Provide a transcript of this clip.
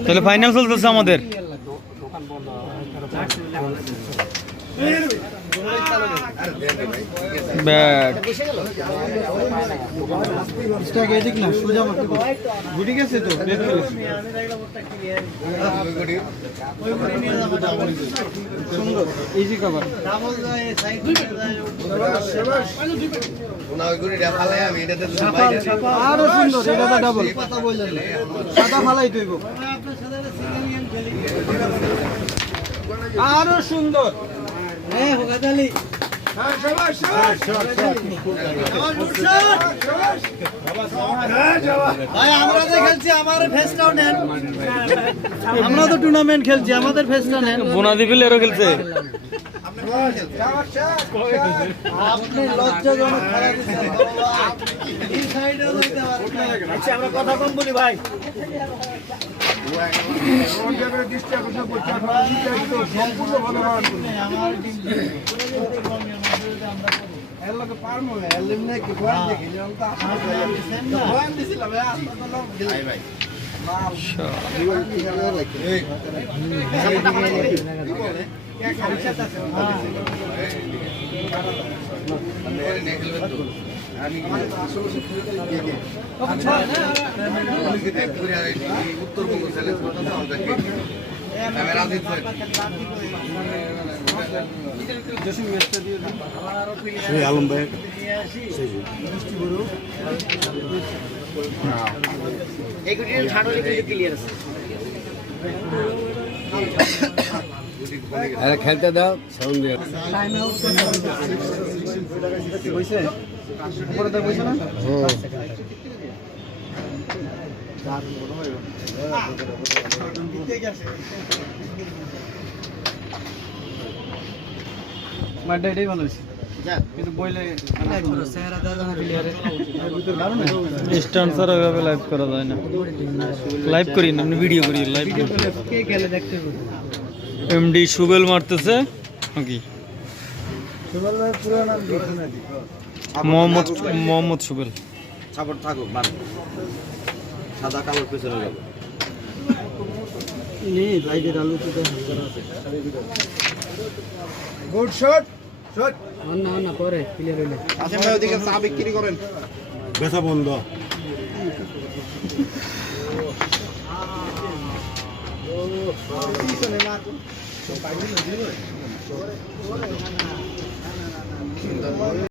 তাহলে ফাইনাল চলতেছে আমাদের। ব্যাট এদিক না সোজা মারতে গুটি গেছে তো সুন্দর ইজি কভার আরো সুন্দর এটা তো ডাবল সাদা ফালাই তৈব আরো সুন্দর হ্যাঁ হোগাতালি আমরা তো খেলছি আমাদের ফেস্টাও নেন আমরা তো টুর্নামেন্ট খেলছি আমাদের ফেস্টা নেন বোনাদি প্লেয়ারও খেলছে আপনি লজ্জাজনক খেলা দিচ্ছেন এই সাইডেও যাইতে পারবেন আচ্ছা আমরা কথা কম বলি ভাই সম্পূর্ণ ভালো আমার উত্তরবঙ্গ চ্যালেঞ্জ করতেছে আলম ভাই খেলতে দাও সাউন্ড দিয়ে মাঠটা এটাই ভালো হয়েছে কিন্তু বইলে স্ট্যান্ড ছাড়া এভাবে লাইভ করা যায় না। লাইভ করি না, ভিডিও করি। লাইভ কে গেলে দেখতে এমডি সুবেল মারতেছে নাকি মোহাম্মদ সুবেল সাপোর্ট থাকুক মানে সাদা কালোর পেছনে যাবে লাইটের আলো তো গুড শট শট না পরে ক্লিয়ার হইলে আসেন ভাই ওদিকে চা বিক্রি করেন বেচা বন্ধ